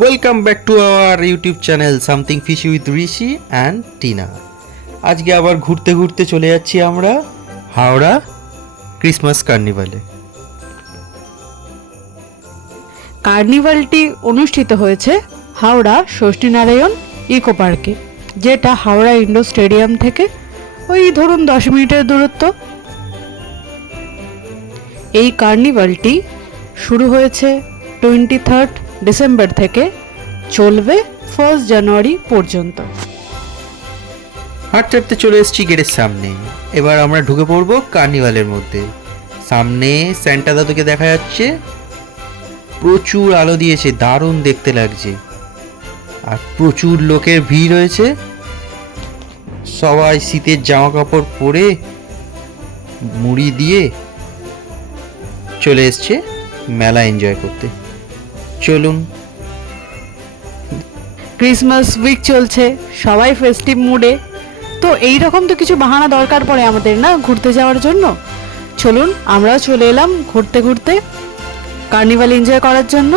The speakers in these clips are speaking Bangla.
Welcome back to our YouTube channel something fishy with Rishi and Tina. আজকে আবার ঘুরতে ঘুরতে চলে যাচ্ছি আমরা হাওড়া ক্রিসমাস কার্নিভালে। কার্নিভালটি অনুষ্ঠিত হয়েছে হাওড়া ষষ্ঠীনারায়ণ ইকো পার্কে, যেটা হাওড়া ইন্ডোর স্টেডিয়াম থেকে ওই ধরুন 10 মিনিটের দূরত্ব। এই কার্নিভালটি শুরু হয়েছে 23 ডিসেম্বর থেকে, চলবে 1 জানুয়ারি পর্যন্ত। হাঁটতে হাঁটতে চলে এসেছি গেটের সামনে। এবার আমরা ঢুকে পড়বো কার্নিভালের মধ্যে। সামনে স্যান্টা দাদুকে দেখা যাচ্ছে, প্রচুর আলো দিয়েছে, দারুণ দেখতে লাগছে, আর প্রচুর লোকের ভিড় হয়েছে। সবাই শীতের জামা কাপড় পরে মুড়ি দিয়ে চলে এসছে মেলা এনজয় করতে। চলুন। ক্রিসমাস উইক চলছে, সবাই ফেস্টিভ মুডে, তো এই রকম তো কিছু বাহানা দরকার পড়ে আমাদের না ঘুরতে যাওয়ার জন্য। চলুন, আমরাও চলে এলাম ঘুরতে ঘুরতে কার্নিভাল এনজয় করার জন্য।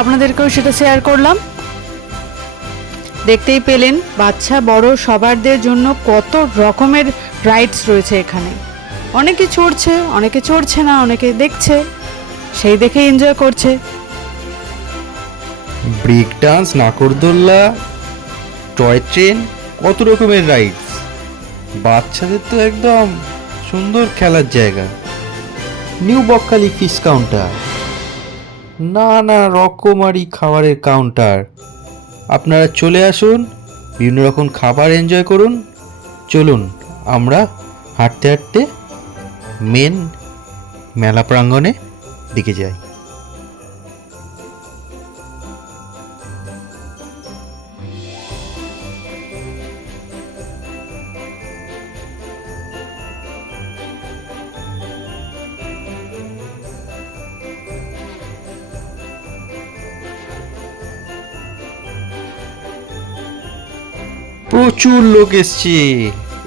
আপনাদেরকেও সেটা শেয়ার করলাম। দেখতেই পেলেন বাচ্চা বড় সবারদের জন্য কত রকমের রাইডস রয়েছে এখানে। অনেকে চড়ছে, অনেকে চড়ছে না, অনেকে দেখছে, সেই দেখে এনজয় করছে। ব্রেক ডান্স, নাকরদোল্লা, টয় ট্রেন, কত রকমের রাইডস। বাচ্চাদের তো একদম সুন্দর খেলার জায়গা। নিউ বকখালি ফিশ কাউন্টার, নানা রকমারি খাবারের কাউন্টার। আপনারা চলে আসুন, বিভিন্ন রকম খাবার এনজয় করুন। চলুন আমরা হাঁটতে হাঁটতে মেন মেলা প্রাঙ্গণে দিকে যাই। প্রচুর লোক এসছে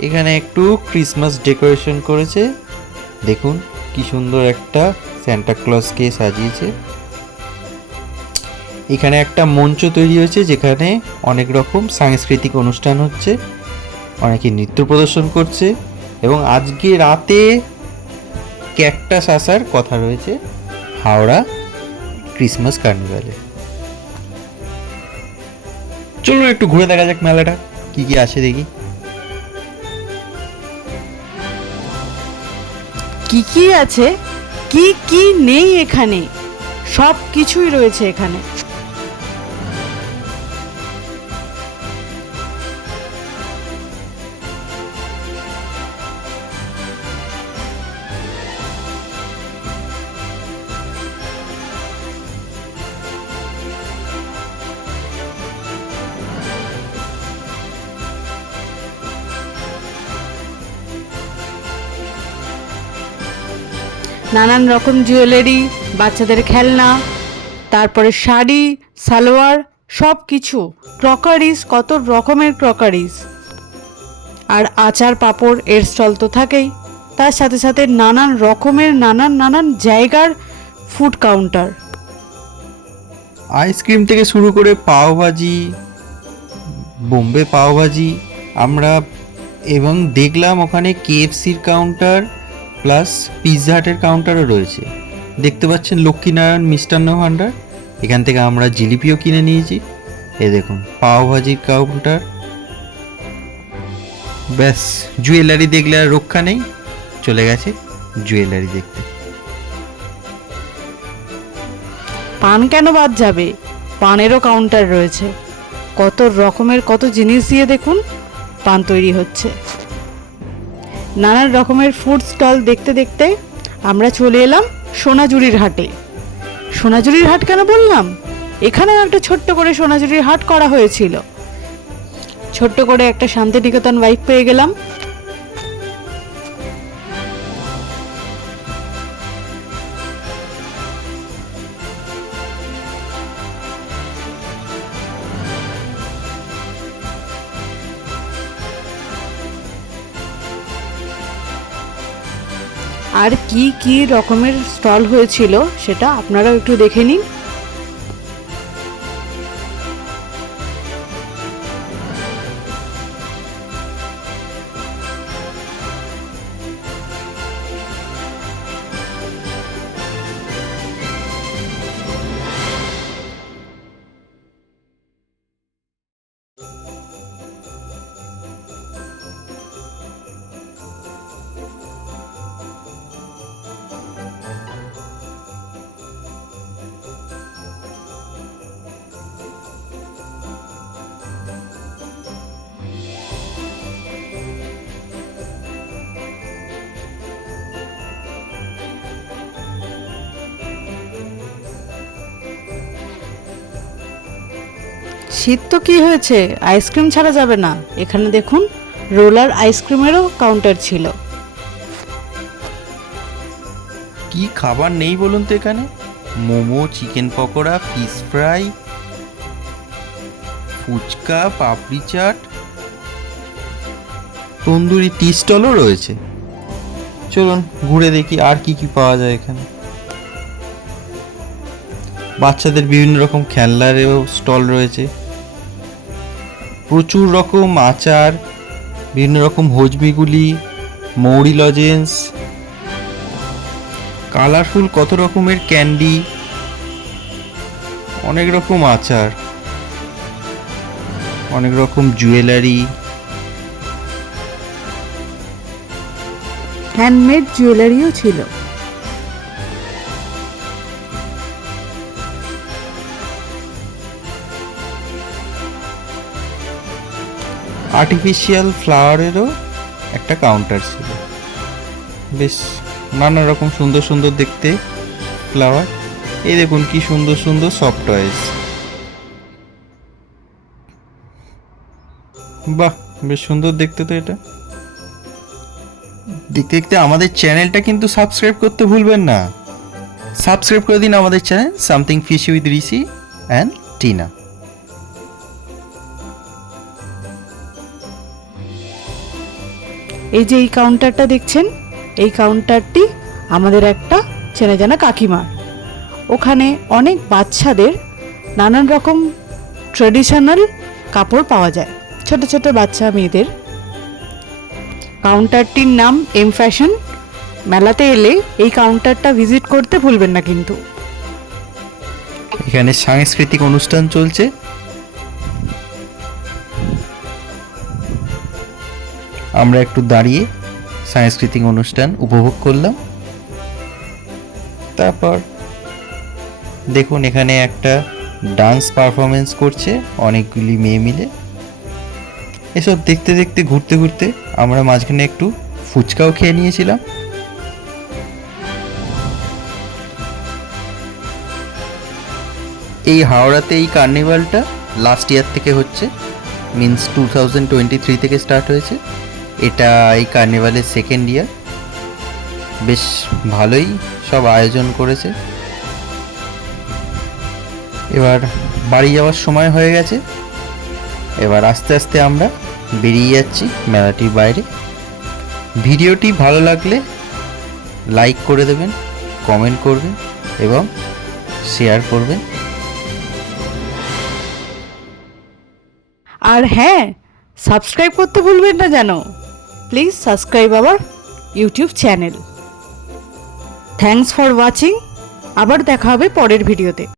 এখানে। একটু ক্রিসমাস ডেকোরেশন করেছে, দেখুন কি সুন্দর একটা সান্টা ক্লজকে সাজিয়েছে। এখানে একটা মঞ্চ তৈরি হয়েছে যেখানে অনেক রকম সাংস্কৃতিক অনুষ্ঠান হচ্ছে, অনেকে নৃত্য প্রদর্শন করছে, এবং আজকে রাতে ক্যাকটাস আসার কথা রয়েছে হাওড়া ক্রিসমাস কার্নিভালে। চলুন একটু ঘুরে দেখা যাক মেলাটা কি কি আসে দেখি। কি কি আছে, কি কি নেই এখানে, সব কিছুই রয়েছে এখানে। নানান রকম জুয়েলারি, বাচ্চাদের খেলনা, তারপরে শাড়ি, সালোয়ার, সব কিছু, ক্রকারিস, কত রকমের ক্রকারিস, আর আচার পাঁপড় এর স্টল তো থাকেই। তার সাথে সাথে নানান রকমের নানান জায়গার ফুড কাউন্টার। আইসক্রিম থেকে শুরু করে পাওভাজি, বোম্বে পাওভাজি আমরা, এবং দেখলাম ওখানে কেএফসির কাউন্টার প্লাস পিৎজা হাটের কাউন্টারও রয়েছে। দেখতে পাচ্ছেন লক্ষ্মীনারায়ণ মিষ্টান্ন ভাণ্ডার, এখান থেকে আমরা জিলিপিও কিনে নিয়েছি। এ দেখুন পাওভাজির কাউন্টার। ব্যাস, জুয়েলারি দেখলে আর রক্ষা নেই, চলে গেছে জুয়েলারি দেখতে। পান কেন বাদ যাবে, পানেরও কাউন্টার রয়েছে। কত রকমের কত জিনিস দিয়ে দেখুন পান তৈরি হচ্ছে। নানান রকমের ফুড স্টল দেখতে দেখতে আমরা চলে এলাম সোনাঝুরির হাটে। সোনাঝুরির হাট কেন বললাম, এখানেও একটা ছোট্ট করে সোনাঝুরির হাট করা হয়েছিল। ছোট্ট করে একটা শান্তিনিকেতন বাইক পেয়ে গেলাম। আর কি কি রকমের স্টল হয়েছিল সেটা আপনারাও একটু দেখে নিন। শীত তো কি হয়েছে, আইসক্রিম ছাড়া যাবে না। এখানে দেখুন রোলার আইসক্রিমেরও কাউন্টার ছিল। কি খাবার নেই বলুন তো এখানে? Momo, chicken pakora, fish fry, fuchka, papri chaat, tandoori tea স্টলও রয়েছে। চলুন ঘুরে দেখি আর কি কি পাওয়া যায় এখানে। বাচ্চাদের বিভিন্ন রকম খেলনারও স্টল রয়েছে, প্রচুর রকম আচার, বিভিন্ন রকম হজমিগুলি, মৌরি লজেন্স, কালারফুল কত রকমের ক্যান্ডি, অনেক রকম আচার, অনেক রকম জুয়েলারি, হ্যান্ডমেড জুয়েলারিও ছিল। আর্টিফিশিয়াল ফ্লাওয়ারেরও একটা কাউন্টার ছিল। বেশ নানা রকম সুন্দর সুন্দর দেখতে ফ্লাওয়ার। এই দেখুন কি সুন্দর সুন্দর সফট টয়েস। বাহ, বেশ সুন্দর দেখতে তো এটা। দেখতে দেখতে আমাদের চ্যানেলটা কিন্তু সাবস্ক্রাইব করতে ভুলবেন না। সাবস্ক্রাইব করে দিন আমাদের channel something fishy with Rishi and Tina. এই যে এই কাউন্টারটা দেখছেন, এই কাউন্টারটি আমাদের একটা চেনা জানা কাকিমার। ওখানে অনেক বাচ্চাদের নানান রকম ট্রেডিশনাল কাপড় পাওয়া যায়, ছোট ছোট বাচ্চা মেয়েদের। কাউন্টারটির নাম এম ফ্যাশন। মেলাতে এলে এই কাউন্টারটা ভিজিট করতে ভুলবেন না কিন্তু। এখানে সাংস্কৃতিক অনুষ্ঠান চলছে। আমরা একটু দাঁড়িয়ে সাংস্কৃতিক অনুষ্ঠান উপভোগ করলাম। তারপর দেখুন এখানে একটা ডান্স পারফরমেন্স করছে অনেকগুলি মেয়ে মিলে। এসব দেখতে দেখতে ঘুরতে ঘুরতে আমরা মাঝখানে একটু ফুচকাও খেয়ে নিয়েছিলাম। এই হাওড়াতে এই কার্নিভালটা লাস্ট ইয়ার থেকে হচ্ছে, মিনস 2023 থেকে স্টার্ট হয়েছে। এটা এই কার্নিভালের সেকেন্ড ইয়ার। বেশ ভালোই সব আয়োজন করেছে। এবার বাড়ি যাওয়ার সময় হয়ে গেছে। এবার আস্তে আস্তে আমরা বেরিয়ে যাচ্ছি মেলাটির বাইরে। ভিডিওটি ভালো লাগলে লাইক করে দেবেন, কমেন্ট করবেন এবং শেয়ার করবেন। আর হ্যাঁ, সাবস্ক্রাইব করতে ভুলবেন না যেন। Please subscribe our YouTube channel. Thanks for watching. আবার দেখা হবে পরের ভিডিওতে।